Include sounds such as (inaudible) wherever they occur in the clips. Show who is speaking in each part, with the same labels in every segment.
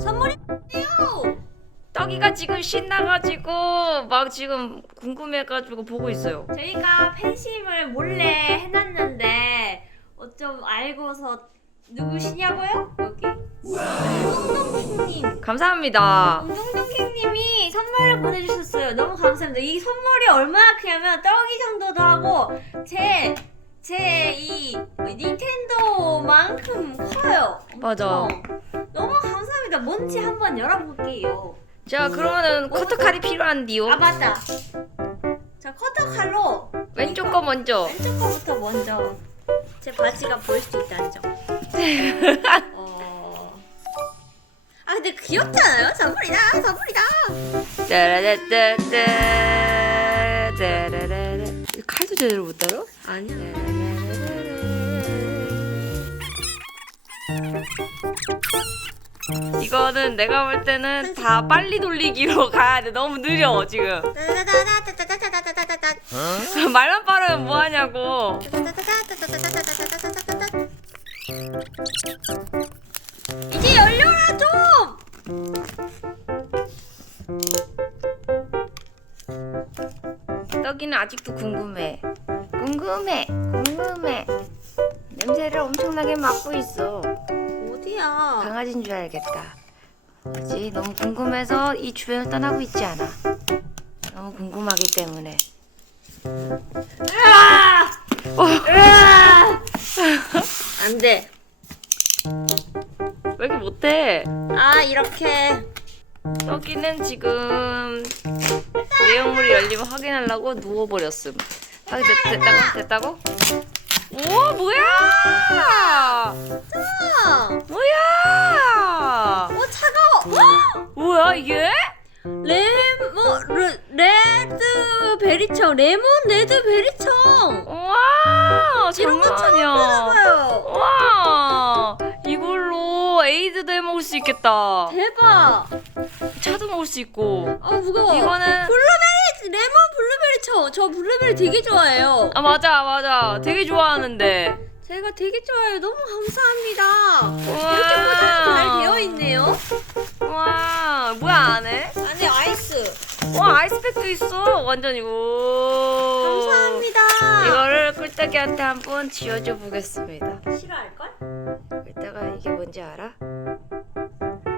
Speaker 1: 선물이요.
Speaker 2: 떡이가 지금 신나가지고 막 지금 궁금해가지고 보고 있어요.
Speaker 1: 저희가 팬심을 몰래 해놨는데 어쩜 알고서 누구시냐고요? 여기 운동동킹님
Speaker 2: 감사합니다.
Speaker 1: 운동동킹님이 선물을 보내주셨어요. 너무 감사합니다. 이 선물이 얼마나 크냐면 떡이 정도도 하고 제 제 이 닌텐도만큼 커요.
Speaker 2: 맞아.
Speaker 1: 엄청. 감사합니다. 뭔지 한번 열어볼게요.
Speaker 2: 자 그러면은 커터칼이 필요한디요.
Speaker 1: 아 맞다. 자 커터 칼로
Speaker 2: 왼쪽 거 먼저.
Speaker 1: 왼쪽 거부터 먼저 제 바지가 보일 수 있다는 점. (laughs) 어... 아 근데 귀엽지 않아요? 선물이다 선물이다.
Speaker 2: 짜라라따따 짜라라라. 칼도 제대로 못 따라?
Speaker 1: 아니야.
Speaker 2: 이거는 내가 볼 때는 다 빨리 돌리기로 (laughs) 가야 돼. 너무 느려 지금. (laughs) 말만 빠르면 뭐 하냐고.
Speaker 1: 이제 열려라 좀.
Speaker 2: 떡이는 아직도 궁금해. 궁금해. 궁금해. 냄새를 엄청나게 맡고 있어.
Speaker 1: 어디야?
Speaker 2: 강아지인 줄 알겠다. 뭐지? 너무 궁금해서 이 주변을 떠나고 있지 않아. 너무 궁금하기 때문에.
Speaker 1: 안 돼.
Speaker 2: 왜 이렇게 못해?
Speaker 1: 아 이렇게
Speaker 2: 떡이는 지금 내용물이 열리면 확인하려고 누워버렸음. 확인 됐, 됐다고? 됐다고? 오 뭐야?
Speaker 1: 아,
Speaker 2: 뭐야?
Speaker 1: 어 차가워. 어?
Speaker 2: 뭐야 이게?
Speaker 1: 레모 레, 레드 베리청 레몬 레드 베리청
Speaker 2: 와
Speaker 1: 이런
Speaker 2: 장난 아니야.
Speaker 1: 들어봐요.
Speaker 2: 와 이걸로 에이드도 해 먹을 수 있겠다.
Speaker 1: 대박.
Speaker 2: 차도 먹을 수 있고.
Speaker 1: 아 무거워.
Speaker 2: 이거는
Speaker 1: 블루베리 레몬 블루베리 저, 저 블루베리 되게 좋아해요.
Speaker 2: 아 맞아 맞아 되게 좋아하는데.
Speaker 1: 제가 되게 좋아해요. 너무 감사합니다. 이렇게 포장 잘 되어 있네요.
Speaker 2: 와 뭐야 안에?
Speaker 1: 안에 아이스.
Speaker 2: 와 아이스팩도 있어 완전 이거.
Speaker 1: 감사합니다.
Speaker 2: 이거를 꿀떡이한테 한번 지어줘 보겠습니다.
Speaker 1: 싫어할 걸?
Speaker 2: 이따가 이게 뭔지 알아?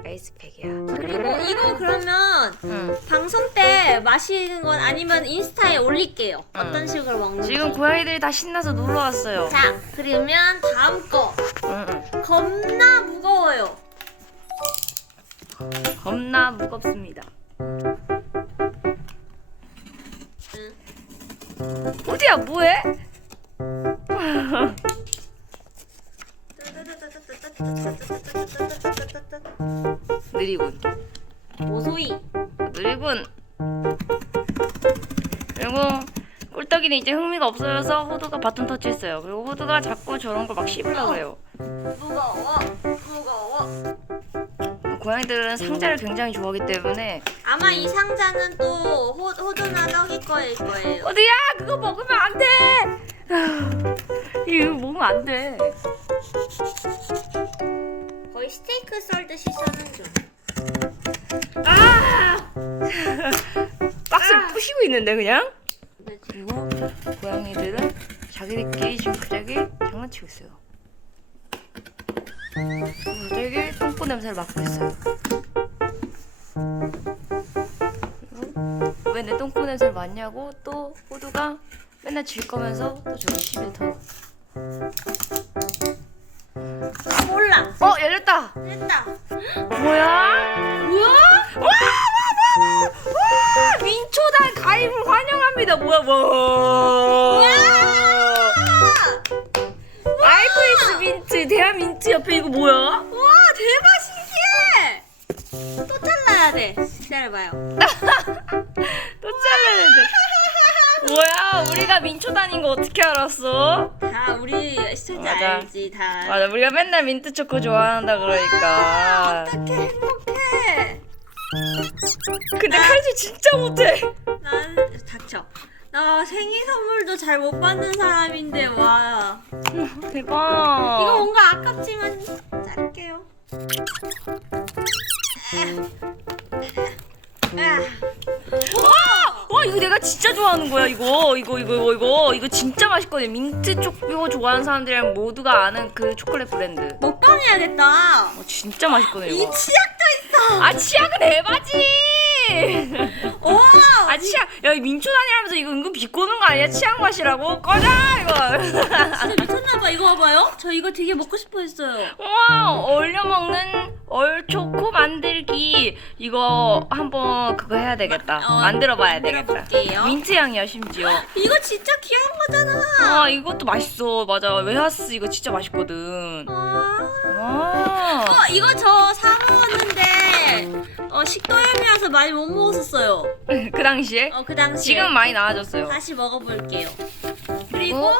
Speaker 2: 아이스팩이야.
Speaker 1: 그리고 이거 그러면
Speaker 2: 응.
Speaker 1: 방송 때 마시는 건 아니면 인스타에 올릴게요. 어떤
Speaker 2: 응.
Speaker 1: 식으로 먹는지.
Speaker 2: 지금 고양이들이 다 신나서 놀러 왔어요.
Speaker 1: 자, 그러면 다음 거.
Speaker 2: 응, 응.
Speaker 1: 겁나 무거워요.
Speaker 2: 겁나 무겁습니다.
Speaker 1: 응.
Speaker 2: 어디야 뭐해? 느리군.
Speaker 1: 오소이.
Speaker 2: 느리군. 그리고 꿀떡이는 이제 흥미가 없어져서 호두가 바톤 터치했어요. 그리고 호두가 자꾸 저런 걸 막 씹으려고 해요.
Speaker 1: 무거워. 무거워.
Speaker 2: 고양이들은 상자를 굉장히 좋아하기 때문에
Speaker 1: 아마 이 상자는 또 호, 호두나 떡이 거일 거예요.
Speaker 2: 어디야 그거 먹으면 안 돼. (sighs) 이거 먹으면 안 돼.
Speaker 1: 거의 스테이크 썰듯이 써는 중.
Speaker 2: 아! (laughs) 박스를 부시고 있는데 그냥?
Speaker 1: 네,
Speaker 2: 그리고 고양이들은 자기들끼리 지금 갑자기 장난치고 있어요. 갑자기 똥꼬 냄새를 맡고 있어요. 왜 내 똥꼬 냄새를 맡냐고 또 호두가 맨날 질 거면서 또 저기 시비 털어.
Speaker 1: 아, 몰라.
Speaker 2: 어 열렸다.
Speaker 1: 됐다.
Speaker 2: 뭐야?
Speaker 1: 우와!
Speaker 2: 와, 와, 와, 와, 와, 민초단 가입을 환영합니다. 뭐야, 뭐? 아이프리스 민트, 대한 민트 옆에 이거 뭐야?
Speaker 1: 와 대박 신기해! 또 잘라야 돼. 기다려봐요. (laughs)
Speaker 2: 또 잘라야 돼. 뭐야, 우리가 민초단인 거 어떻게 알았어?
Speaker 1: 다 우리 시청자
Speaker 2: 맞아.
Speaker 1: 알지 다.
Speaker 2: 맞아, 우리가 맨날 민트 초코 좋아한다 그러니까.
Speaker 1: 어떻게 행복해?
Speaker 2: 근데 칼질 진짜 못해.
Speaker 1: 난 닥쳐. 나 생일 선물도 잘 못 받는 사람인데 와. (laughs)
Speaker 2: 대박.
Speaker 1: 이거 뭔가 아깝지만
Speaker 2: 좋아하는 거야 이거 이거 이거 이거 이거 이거 진짜 맛있거든 민트 초코 좋아하는 사람들이랑 모두가 아는 그 초콜릿 브랜드
Speaker 1: 먹방 해야겠다.
Speaker 2: 어, 진짜 맛있거든
Speaker 1: 이
Speaker 2: 이거
Speaker 1: 치약도 있어.
Speaker 2: 아 치약은 에바지
Speaker 1: 오.
Speaker 2: 아 치약 야 민초 다니라면서 이거 은근 비꼬는 거 아니야 치약 맛이라고 꺼져 이거
Speaker 1: 진짜 미쳤나봐. 이거 봐봐요. 저 이거 되게 먹고 싶어 했어요.
Speaker 2: 와 얼려 먹는 얼초코 만들기 이거 한번 그거 해야 되겠다
Speaker 1: 어,
Speaker 2: 만들어 봐야 되겠다
Speaker 1: 만들어볼게요.
Speaker 2: 민트 향이야 심지어
Speaker 1: 이거 진짜 귀여운 거잖아.
Speaker 2: 아 이것도 맛있어 맞아 웨하스 이거 진짜 맛있거든
Speaker 1: 아.
Speaker 2: 와
Speaker 1: 어, 이거 저 사 먹었는데 어, 식도염이라서 많이 못 먹었었어요. (laughs)
Speaker 2: 그 당시에
Speaker 1: 어, 그 당시에.
Speaker 2: 지금 많이 나아졌어요
Speaker 1: 다시 먹어볼게요. 그리고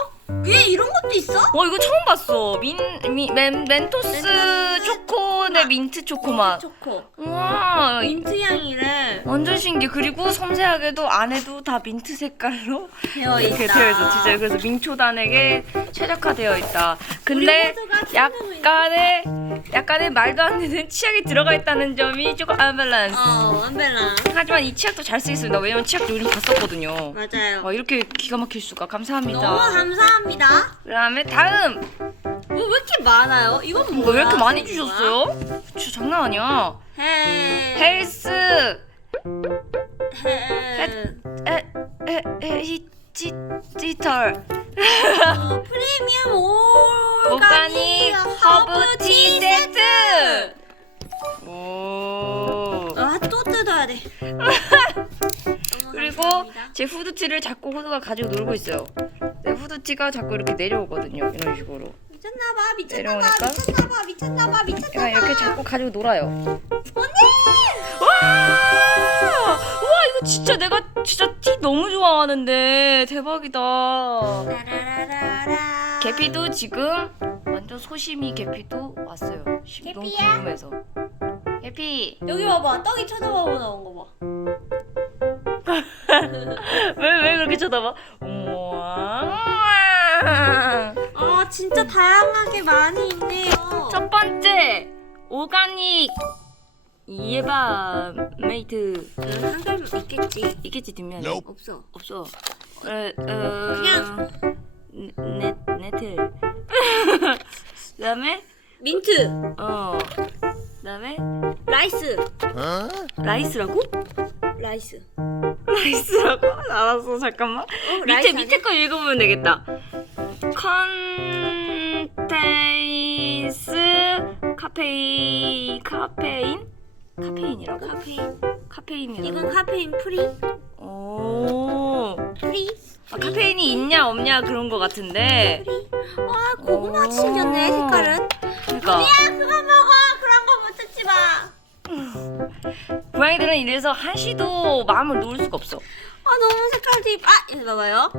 Speaker 1: 위에 이런 것도 있어?
Speaker 2: 어 이거 처음 봤어 민, 민 멘, 멘토스
Speaker 1: 멘토스
Speaker 2: 초코네 민트 초코 맛
Speaker 1: 초코.
Speaker 2: 우와
Speaker 1: 민트 향이래.
Speaker 2: 완전 신기해 그리고 섬세하게도 안에도 다 민트 색깔로
Speaker 1: 되어
Speaker 2: 이렇게
Speaker 1: 있다.
Speaker 2: 되어 있어 진짜 그래서 민초단에게 최적화되어 있다 근데
Speaker 1: 우리 모두가 찾는
Speaker 2: 약간의 약간의 말도 안 되는 치약이 들어가 있다는 점이 조금 안밸런스
Speaker 1: 어, 안벨라.
Speaker 2: 하지만 이 치약도 잘 쓰겠습니다 왜냐면 치약 요즘 다 썼거든요
Speaker 1: 맞아요.
Speaker 2: 와 이렇게 기가 막힐 수가 감사합니다
Speaker 1: 너무 감사합니다.
Speaker 2: 그 다음에 다음
Speaker 1: 뭐, 왜 이렇게 많아요? 이건 뭐야?
Speaker 2: 이거 왜 이렇게 많이 주셨어요? 진짜 장난 아니야
Speaker 1: 헬.
Speaker 2: 헬스
Speaker 1: 헬.
Speaker 2: 에에 에히지털
Speaker 1: 어, 프리미엄
Speaker 2: 오가닉
Speaker 1: 오가닉
Speaker 2: 허브 티 세트 오
Speaker 1: 아, 또 뜯어야 돼. 너무 (laughs)
Speaker 2: 그리고
Speaker 1: 감사합니다.
Speaker 2: 제 후드티를 자꾸 호두가 가지고 놀고 있어요. 내 후드티가 자꾸 이렇게 내려오거든요. 이런 식으로.
Speaker 1: 미쳤나봐, 미쳤나봐,
Speaker 2: 내려오니까?
Speaker 1: 미쳤나봐, 미쳤나봐, 미쳤나봐.
Speaker 2: 얘가 이렇게 자꾸 가지고 놀아요.
Speaker 1: 언니!
Speaker 2: 와! 와 이거 진짜 내가 진짜 티 너무 좋아하는데 대박이다.
Speaker 1: 라라라라라.
Speaker 2: 계피도 지금 완전 소심이 계피도 왔어요. 시- 너무? 궁금해서. 계피
Speaker 1: 여기 봐봐, 떡이 쳐다보고 나온 거 봐. (laughs)
Speaker 2: 왜 왜 그렇게 쳐다봐?
Speaker 1: 아, 진짜 다양하게 많이 있네요.
Speaker 2: 첫 번째 오가닉 예바 메이트
Speaker 1: 응, 한글 있겠지.
Speaker 2: 있겠지 뒷면에
Speaker 3: Nope.
Speaker 1: 없어.
Speaker 2: 없어. 에, 어,
Speaker 1: 그냥-
Speaker 2: 네, 네트. (laughs) 그다음에
Speaker 1: 민트,
Speaker 2: 어 그다음에
Speaker 1: 라이스?
Speaker 2: 라이스라고?
Speaker 1: 라이스. (laughs)
Speaker 2: 라이스라고? 알았어 잠깐만.
Speaker 1: 어,
Speaker 2: 밑에
Speaker 1: 라이스
Speaker 2: 밑에 거 읽어보면 되겠다. 컨테인스 카페인 카페인 카페인이라고?
Speaker 1: 카페인.
Speaker 2: 카페인이라고?
Speaker 1: 이건 카페인 프리?
Speaker 2: 오.
Speaker 1: 프리?
Speaker 2: 아, 카페인이 있냐 없냐 그런 거 같은데.
Speaker 1: 프리? 아, 고구마
Speaker 2: 오.
Speaker 1: 생겼네, 색깔은.
Speaker 2: 그러니까
Speaker 1: 야, 그거 먹어. 그런 거 못 찾지 마. (laughs)
Speaker 2: 고양이들은 이래서 한시도 마음을 놓을 수가 없어.
Speaker 1: 아, 너무 색깔도 이쁘. 아, 이거 봐봐요.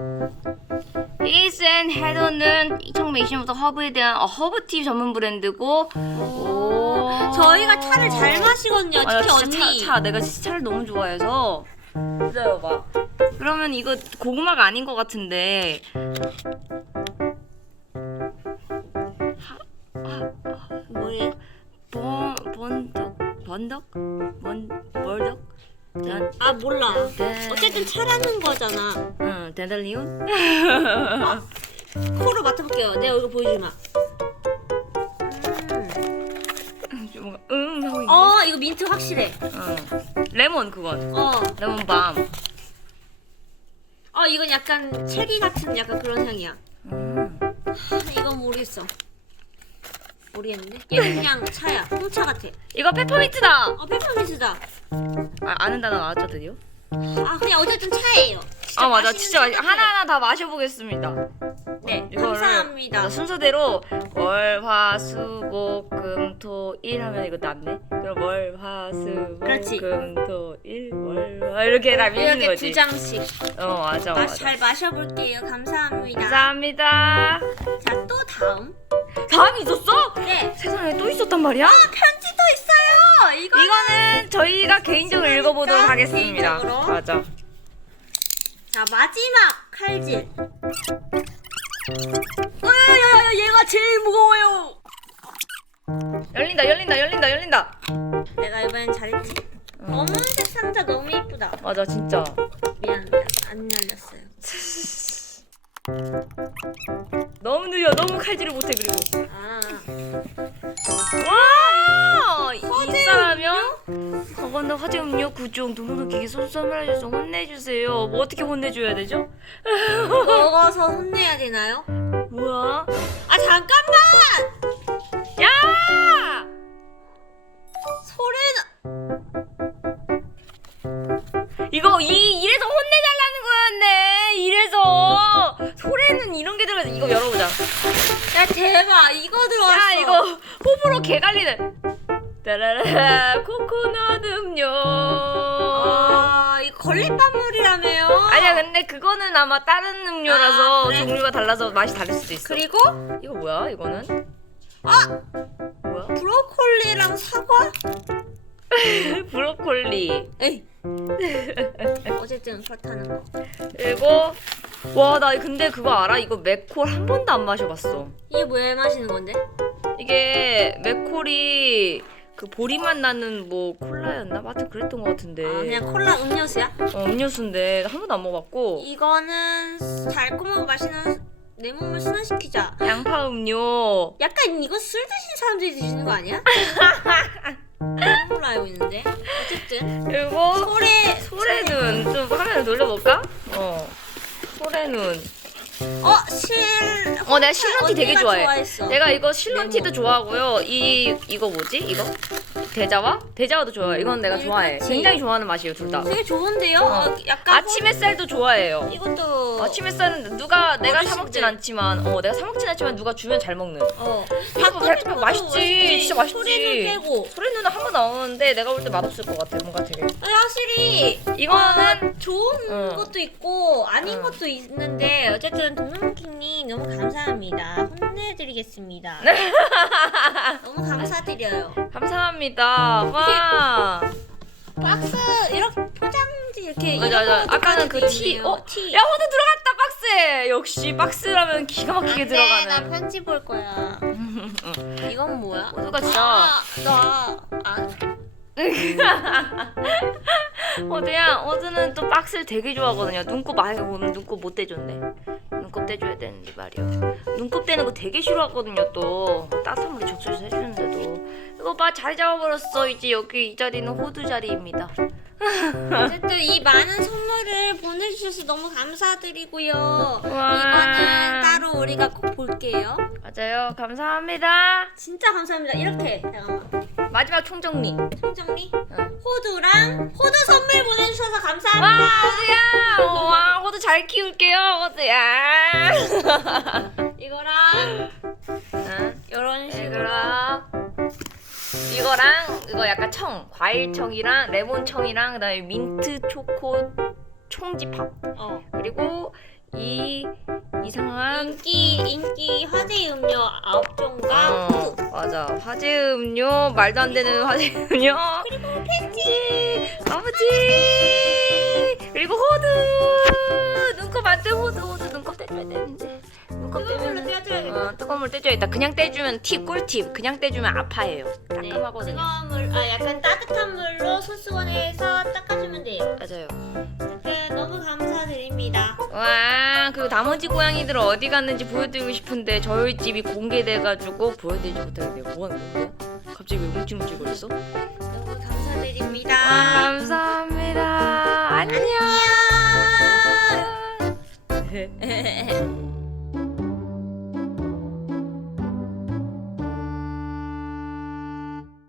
Speaker 2: 이센 헤더는 2020년부터 허브에 대한 어, 허브티 전문 브랜드고. 오.
Speaker 1: 저희가 차를 잘 마시거든요,
Speaker 2: 아, 나
Speaker 1: 특히
Speaker 2: 진짜
Speaker 1: 언니.
Speaker 2: 차, 차 내가 진짜 차를 너무 좋아해서. 기다려봐. 그러면 이거 고구마가 아닌 것 같은데. 번 번덕 번덕 번 벌덕 단
Speaker 1: 아, 몰라.
Speaker 2: 네.
Speaker 1: 어쨌든 차라는 거잖아.
Speaker 2: 응 데달리온 (laughs)
Speaker 1: 코로 맡아볼게요. 내 얼굴 보여주지 마. 음.
Speaker 2: 뭔가 응 하고 있네.
Speaker 1: 어, 이거 민트 확실해.
Speaker 2: 응. 레몬 그건
Speaker 1: 어.
Speaker 2: 레몬 밤.
Speaker 1: 어, 이건 약간 체리 같은 약간 그런 향이야.
Speaker 2: 음.
Speaker 1: 하, 이건 모르겠어. 모르겠는데? 얘는 그냥 차야. 홍차 같아.
Speaker 2: 이거 페퍼민트다.
Speaker 1: 어, 페퍼민트다.
Speaker 2: 아, 아는 단어 나왔죠 드디어?
Speaker 1: 아, 그냥 어쨌든 차예요.
Speaker 2: 아 맞아
Speaker 1: 맛있는
Speaker 2: 진짜
Speaker 1: 차예요.
Speaker 2: 하나 하나 다 마셔보겠습니다.
Speaker 1: 네,
Speaker 2: 이거를
Speaker 1: 감사합니다.
Speaker 2: 맞아, 순서대로 월화수목금토일 하면 이거 낫네. 그럼
Speaker 1: 그렇지.
Speaker 2: 월화수목금토일 월화 이렇게 다 밀리는
Speaker 1: 이렇게
Speaker 2: 거지.
Speaker 1: 두 장씩.
Speaker 2: 어 맞아
Speaker 1: 마,
Speaker 2: 맞아.
Speaker 1: 잘 마셔볼게요. 감사합니다.
Speaker 2: 감사합니다.
Speaker 1: 자, 또 다음.
Speaker 2: 다음이 있었어?
Speaker 1: 네.
Speaker 2: 세상에 또 있었단 말이야?
Speaker 1: 편지도 있어요. 이거
Speaker 2: 이거는 저희가 개인적으로 읽어보도록 하겠습니다.
Speaker 1: 개인적으로.
Speaker 2: 맞아.
Speaker 1: 자 마지막 칼질. 어야야야 얘가 제일 무거워요.
Speaker 2: 열린다 열린다 열린다 열린다
Speaker 1: 내가 이번엔 잘했지.
Speaker 2: 어.
Speaker 1: 검은색 상자 너무 이쁘다.
Speaker 2: 맞아 진짜
Speaker 1: 미안합니다. 안 열렸어요. (laughs)
Speaker 2: 너무 느려 너무 칼질을 못해 그리고
Speaker 1: 아,
Speaker 2: 와! 이 사람이요? 저건너 화재 음료 구종 누누누 기계 손수선물해줘서 혼내주세요 뭐 어떻게 혼내줘야 되죠? (laughs)
Speaker 1: 먹어서 혼내야 되나요?
Speaker 2: 뭐야?
Speaker 1: 아 잠깐만!
Speaker 2: 야!
Speaker 1: 소리는
Speaker 2: 이거 이 게 들어가 이거 열어보자
Speaker 1: 야 대박 이거 들어왔어.
Speaker 2: 야 이거 호불호 개갈리는 따라라 코코넛 음료
Speaker 1: 아 이거 걸레밥물이라며요.
Speaker 2: 아니야 근데 그거는 아마 다른 음료라서
Speaker 1: 아, 그래?
Speaker 2: 종류가 달라서 맛이 다를 수도 있어
Speaker 1: 그리고
Speaker 2: 이거 뭐야 이거는
Speaker 1: 아
Speaker 2: 뭐야
Speaker 1: 브로콜리랑 사과? (laughs)
Speaker 2: 브로콜리
Speaker 1: 에이. (laughs) 어쨌든 그렇다는 거.
Speaker 2: 그리고 와 나 근데 그거 알아 이거 맥콜 한 번도 안 마셔봤어
Speaker 1: 이게 왜 마시는 건데?
Speaker 2: 이게 맥콜이 그 보리맛 나는 뭐 콜라였나? 뭐 하여튼 그랬던 것 같은데
Speaker 1: 아 그냥 콜라 음료수야?
Speaker 2: 어, 음료수인데 한 번도 안 먹어봤고
Speaker 1: 이거는 달콤하고 맛있는 내 몸을 순환시키자.
Speaker 2: 양파 음료
Speaker 1: 약간 이거 술 드신 사람들이 드시는 거 아니야? (laughs) 걸로 알고 있는데. 어쨌든
Speaker 2: 그리고
Speaker 1: 소래
Speaker 2: 소래눈 좀 화면을 돌려볼까? 어 소래눈
Speaker 1: 어 실.
Speaker 2: 어 내가 실론티 되게
Speaker 1: 언니가
Speaker 2: 좋아해
Speaker 1: 좋아했어.
Speaker 2: 내가 이거 실론티도. 좋아하고요 이 이거 뭐지 이거 대자와 대자와도 좋아해 이건 내가
Speaker 1: 음,
Speaker 2: 좋아해. 굉장히 좋아하는 맛이에요 둘 다
Speaker 1: 되게 좋은데요?
Speaker 2: 어.
Speaker 1: 어, 약간
Speaker 2: 아침 햇살도 좋아해요
Speaker 1: 이것도
Speaker 2: 아침 햇살은 누가 내가 사
Speaker 1: 어르신들.
Speaker 2: 먹진 않지만 어 내가 사 먹진 않지만 누가 주면 잘 먹는
Speaker 1: 어.
Speaker 2: 이거 뭐
Speaker 1: 닭도리탕
Speaker 2: 맛있지. 진짜 맛있지.
Speaker 1: 소리는 빼고.
Speaker 2: 소래눈은 한번 나오는데 내가 볼 때 맛없을 것 같아 뭔가 되게
Speaker 1: 아니, 확실히
Speaker 2: 이거는
Speaker 1: 좋은
Speaker 2: 어.
Speaker 1: 것도 있고 아닌
Speaker 2: 어.
Speaker 1: 것도 있는데 어쨌든 동남킹님 너무 감사합니다. 혼내드리겠습니다.
Speaker 2: 네. (laughs)
Speaker 1: 너무 감사드려요.
Speaker 2: 감사합니다 와
Speaker 1: 박스 이렇게 포장지 이렇게
Speaker 2: 맞아, 맞아.
Speaker 1: 이런
Speaker 2: 아까는 그 티,
Speaker 1: 있네요.
Speaker 2: 어?
Speaker 1: 티.
Speaker 2: 야 호두 들어갔다 박스에 역시 박스라면 기가 막히게
Speaker 1: 네, 나
Speaker 2: 들어가는
Speaker 1: 편지 볼 거야. (laughs) 이건 뭐야?
Speaker 2: 호두가 진짜
Speaker 1: 아, 나 아, (laughs)
Speaker 2: 호두야 호두는 또 박스를 되게 좋아하거든요. 눈곱 아예 오늘 눈곱 못 떼줬네. 눈곱 떼줘야 되는데 말이야. 눈곱 떼는 거 되게 싫어하거든요 또. 따뜻한 물에 적셔서 해주는데도. 이거 봐 자리 잡아버렸어. 이제 여기 이 자리는 호두 자리입니다
Speaker 1: 어쨌든 이 많은 선물을 보내주셔서 너무 감사드리고요.
Speaker 2: 와.
Speaker 1: 이거는 따로 우리가 꼭 볼게요.
Speaker 2: 맞아요 감사합니다
Speaker 1: 진짜 감사합니다. 이렇게 잠깐만
Speaker 2: 마지막 총정리
Speaker 1: 총정리
Speaker 2: 응.
Speaker 1: 호두랑 호두 선물 보내주셔서
Speaker 2: 와
Speaker 1: 감사합니다.
Speaker 2: 호두야 어, 와 호두 잘 키울게요 호두야
Speaker 1: 이거랑
Speaker 2: 응.
Speaker 1: 이런 식으로
Speaker 2: 이거랑 이거랑 이거 약간 청 과일청이랑 레몬청이랑 그다음에 민트 초코 총지팝
Speaker 1: 어.
Speaker 2: 그리고 이 이상한
Speaker 1: 인기 인기 화제 음료 아홉 종과
Speaker 2: 어, 맞아. 화재 음료 말도 안 되는 화재 음료.
Speaker 1: 그리고 팬티.
Speaker 2: 아버지 그리고 호두. 눈곱 안돼 호두 호두 눈곱 떼줘야 되는데
Speaker 1: 뜨거운 물로 떼어줘야겠다.
Speaker 2: 어, 뜨거운 물 떼줘야겠다 그냥 떼주면 팁 꿀팁 그냥 떼주면 아파해요
Speaker 1: 네,
Speaker 2: 따끔하거든요
Speaker 1: 뜨거운 물, 아 약간 따뜻한 물로 손수건에서 닦아주면 돼요.
Speaker 2: 맞아요
Speaker 1: 네, 너무 감사드립니다.
Speaker 2: 와 그리고 나머지 고양이들 어디 갔는지 보여드리고 싶은데 저희 집이 공개돼가지고 보여드리지 못하겠네요 뭐하는 건데요? 갑자기 왜 움찔움찔거렸어?
Speaker 1: 너무 감사드립니다.
Speaker 2: 와 감사합니다 안녕
Speaker 1: 안녕. (laughs)